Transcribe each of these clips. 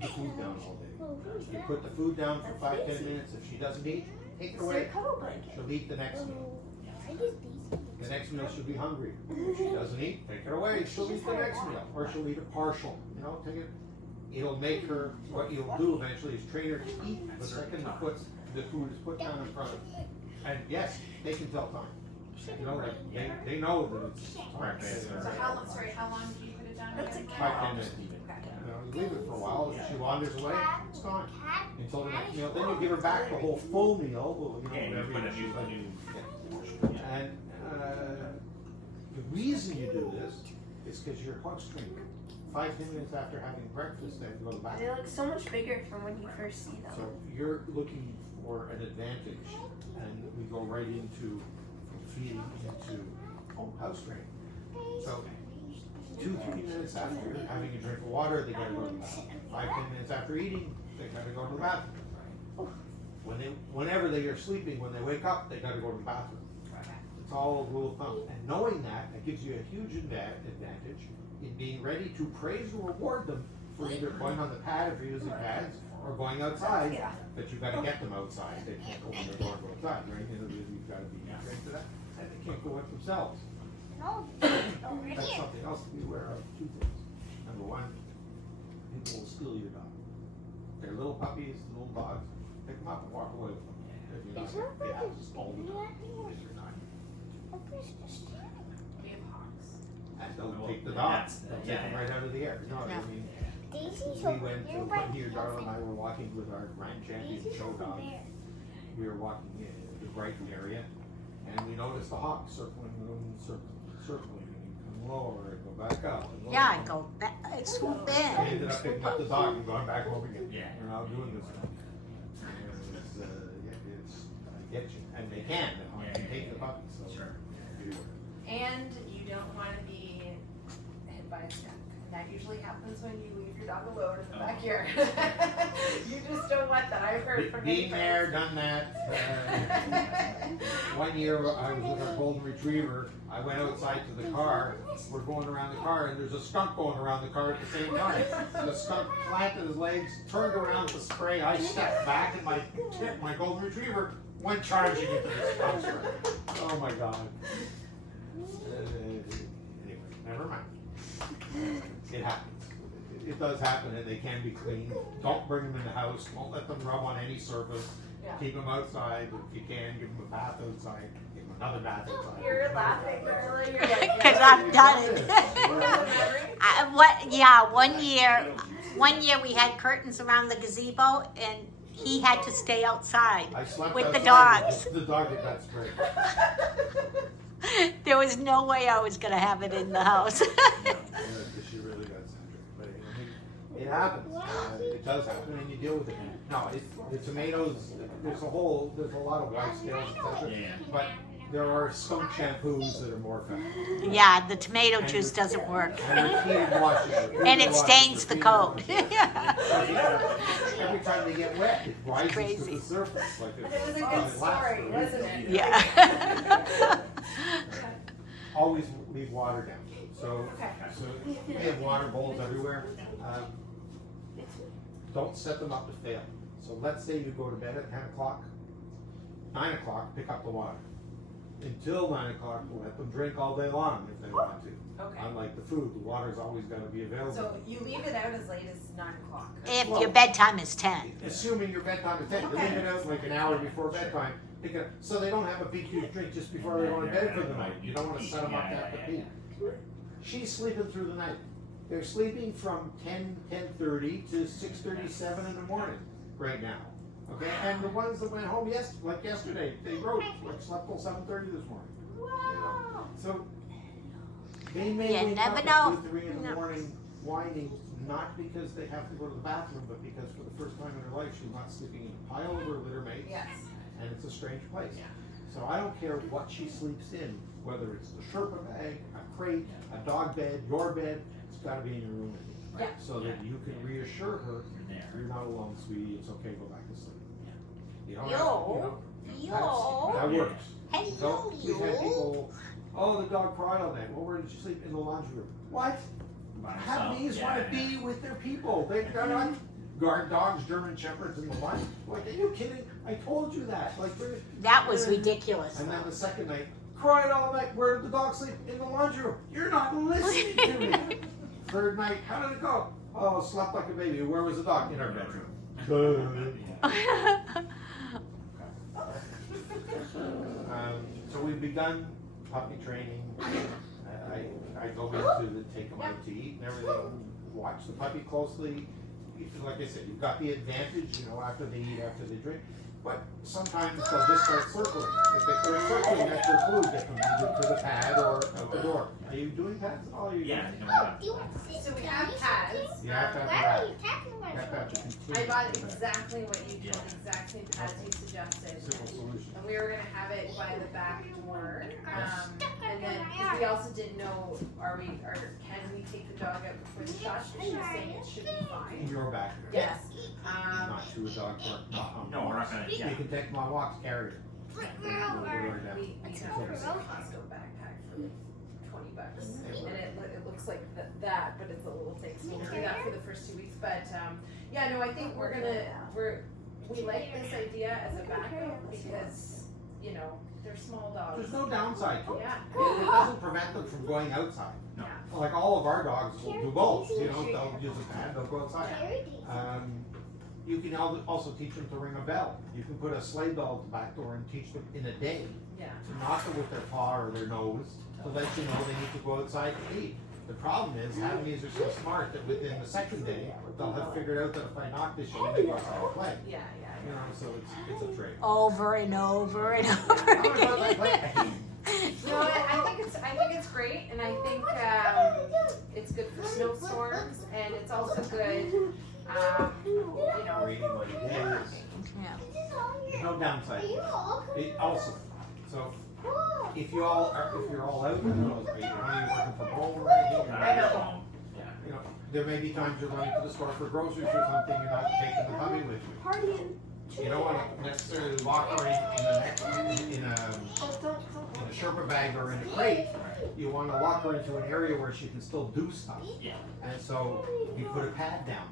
Keep the food down all day. You put the food down for 5-10 minutes. If she doesn't eat, take it away. She'll eat the next meal. The next meal she'll be hungry. If she doesn't eat, take it away. She'll eat the next meal, or she'll eat a partial. You know, take it. It'll make her. What you'll do eventually is train her to eat the second the food is put down in front of her. And yes, they can tell time. You know, like they know that it's time. So how long do you put it down? 5-10 minutes. You know, you leave it for a while. If she wanders away, it's gone until the next meal. Then you give her back the whole full meal. You know, you put a new. And the reason you do this is because your hogs drink 5-10 minutes after having breakfast. They go to the They bathroom. look so much bigger from when you first see them. So you're looking for an advantage, and we go right into feeding into house training. So 2-3 minutes after having a drink of water, they gotta go to the bathroom. 5-10 minutes after eating, they gotta go to the bathroom. Whenever they are sleeping, when they wake up, they gotta go to the bathroom. It's all rule of thumb. And knowing that, it gives you a huge advantage in being ready to praise or reward them for either going on the pad if you're using pads or going outside. But you've got to get them outside. They can't go when they're going outside, right? You've got to be trained to that. And they can't go with themselves. That's something else to be aware of. 2 things. Number 1, people will steal your dog. They're little puppies, little dogs. Pick them up and walk away with them. If you're not at the house all the time, if you're not. We have hawks. And they'll take the dogs. They'll take them right out of the air. You know what I mean? We went to one year, Darla and I were walking with our Grand Champion show dog. We were walking in the Brighton area, and we noticed the hawk circling and come lower and go back up. And lower. Yeah, I go back, I swoop We in. ended up picking up the dog and going back home again. Yeah. We're not doing this. I get you, and they can. They can take the puppy. So. Sure. And you don't want to be hit by a skunk. That usually happens when you leave your dog alone in the backyard. You just don't want that. I've heard from many Been there, done that. One year I was with our golden retriever. I went outside to the car. We're going around the car, and there's a skunk going around the car at the same time. The skunk planted his legs, turned around to spray. I stepped back, and my golden retriever went charging into the skunk spray. Oh my God. Anyway, never mind. It happens. It does happen, and they can be cleaned. Don't bring them in the house. Don't let them rub on any surface. Yeah. Keep them outside. If you can, give them a bath outside. Give them another bath outside. You're laughing, really. You're like, Because I've done it. One year we had curtains around the gazebo, and he had to stay outside I slept with the outside. dogs. The dog did that spray. There was no way I was gonna have it in the house. She really got centric. But it happens. It does happen, and you deal with it. No, the tomatoes. There's a lot of white scales, etc. Yeah. But there are skunk shampoos that are more effective. Yeah, the tomato juice doesn't work. And repeated washes. And it stains the coat. Every time they get wet, it rises to crazy. the surface. Like It was a good story, wasn't it? Yeah. Always leave water down. So we have water bowls everywhere. Don't set them up to fail. So let's say you go to bed at 10 o'clock. 9 o'clock, pick up the water. Until 9 o'clock, let them drink all day long if they want to. Okay. Unlike the food, the water's always got to be available. So you leave it out as late as 9 o'clock. If your bedtime is 10. Assuming your bedtime is 10, you leave it out like an hour before bedtime. Pick it up, so they don't have a big huge drink just before they go to bed for the night. You don't want to set them up to have to pee. She's sleeping through the night. They're sleeping from 10:30 to 6:37 in the morning right now. Okay, and the ones that went home yesterday, they wrote slept till 7:30 this morning. Wow. So they may You wake never up know. at 2, 3 in the morning whining, not because they have to go to the bathroom, but because for the first time in her life she's not sleeping in a pile of her litter mates, Yes. and it's a strange place. Yeah. So I don't care what she sleeps in, whether it's the Sherpa bag, a crate, a dog bed, your bed, it's got to be in your room. Yeah. So that you can reassure her, You're there. you're not alone, sweetie. It's okay. Go back to sleep. You don't Yo. that works. So Hello, we've had you. people, oh, the dog cried all night. Well, where did you sleep? In the laundry room. What? By herself, Japanese yeah, want to yeah. be with their people. They're not. guard dogs, German Shepherds in the lunch. Like, are you kidding? I told you that. Like, That was ridiculous. and then the second night, cried all night. Where did the dog sleep? In the laundry room. You're not listening to me. Third night, how did it go? Oh, slept like a baby. Where was the dog? In our bedroom. So we've begun puppy training. I go into the take them out to eat and everything. Watch the puppy closely. Like I said, you've got the advantage, you know, after they eat, after they drink. But sometimes they'll just start circling. If they start circling, that's their clue. Get them either to the pad or out the door. Are you doing pads? Oh, you're Yeah. So we have pads. You have to have Why that. are you tapping my You have to have to continue. I bought with that. exactly what you did, exact same pads you suggested. Simple solution. And we were gonna have it by the back door, and then, cause we also didn't know, can we take the dog out before the shot? She was saying it should be fine. In your back. Yes, Not to a dog park, not on No, we're not walks. gonna, You yeah. can take my walks, carry it. we have a Costco backpack for like $20, and it looks like that, but it's a little thing, so we'll do that for the first 2 weeks, but, yeah, no, I think we like this idea as a backup, because, you know, they're small dogs. There's no downside to it. Yeah, It doesn't prevent them from going outside. No. yeah. Like all of our dogs will do both, you know, they'll use a pad, they'll go outside. You can also teach them to ring a bell. You can put a sleigh bell at the back door and teach them in a day Yeah. to knock them with their paw or their nose to let you know they need to go outside to eat. The problem is, Havanese are so smart that within the second day, they'll have figured out that if I knock this, you'll go outside and play. Yeah, You know, so it's a trade. Over and over and over again. No, I think it's great, and I think it's good for snowstorms, and it's also good, you know. Reading what it is. There's no downside. It also, so if you're all out, you know, you're working from home or anything, I know. you know, there may be times you're running to the store for groceries or something, you're not taking the puppy with you. You don't want to necessarily lock her in a Sherpa bag or in a crate. You want to lock her into an area where she can still do stuff. Yeah. And so you put a pad down.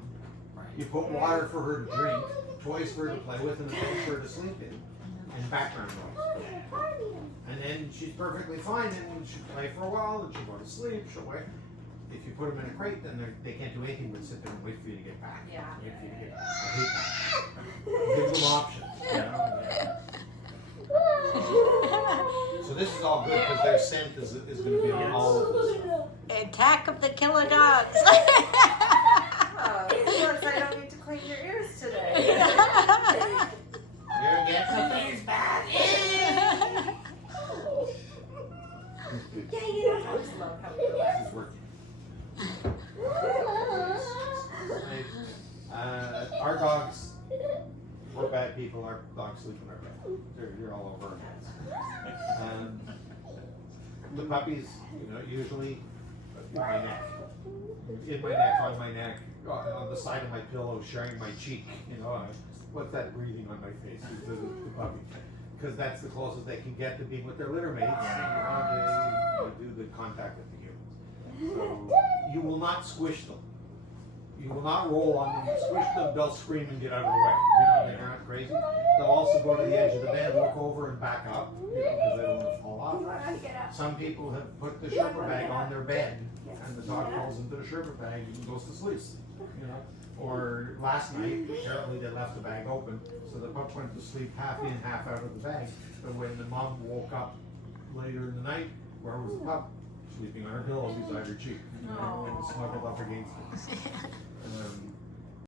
Right. You put water for her to drink, toys for her to play with, and a bed for her to sleep in, and background noise. And then she's perfectly fine, and she'll play for a while, and she'll go to sleep, she'll wait. If you put them in a crate, then they can't do anything but sit there and wait for you to get back. Yeah. Wait for you to get back. I hate that. Give them options. So this is all good, because their scent is going to be on all of us. Attack of the killer dogs. Oh, of course, I don't need to clean your ears today. You're getting the face back. I just love how it This is working. Our dogs, we're bad people, our dogs sleep in our bed. They're all over our heads. The puppies, you know, usually in my neck, on my neck, on the side of my pillow, sharing my cheek, you know, what's that breathing on my face? Is the puppy. Because that's the closest they can get to being with their litter mates. They do the contact with the humans. So you will not squish them. You will not roll on them. You squish them, they'll scream and get out of the way. You know, they're not crazy. They'll also go to the edge of the bed, look over and back up, you know, because they don't want to fall off. Some people have put the Sherpa bag on their bed, and the dog crawls into the Sherpa bag and goes to sleep. You know. Or last night, apparently they left the bag open, so the pup went to sleep half in, half out of the bag. But when the mom woke up later in the night, where was the pup? Sleeping on her pillow beside her cheek, and snuggled up against it.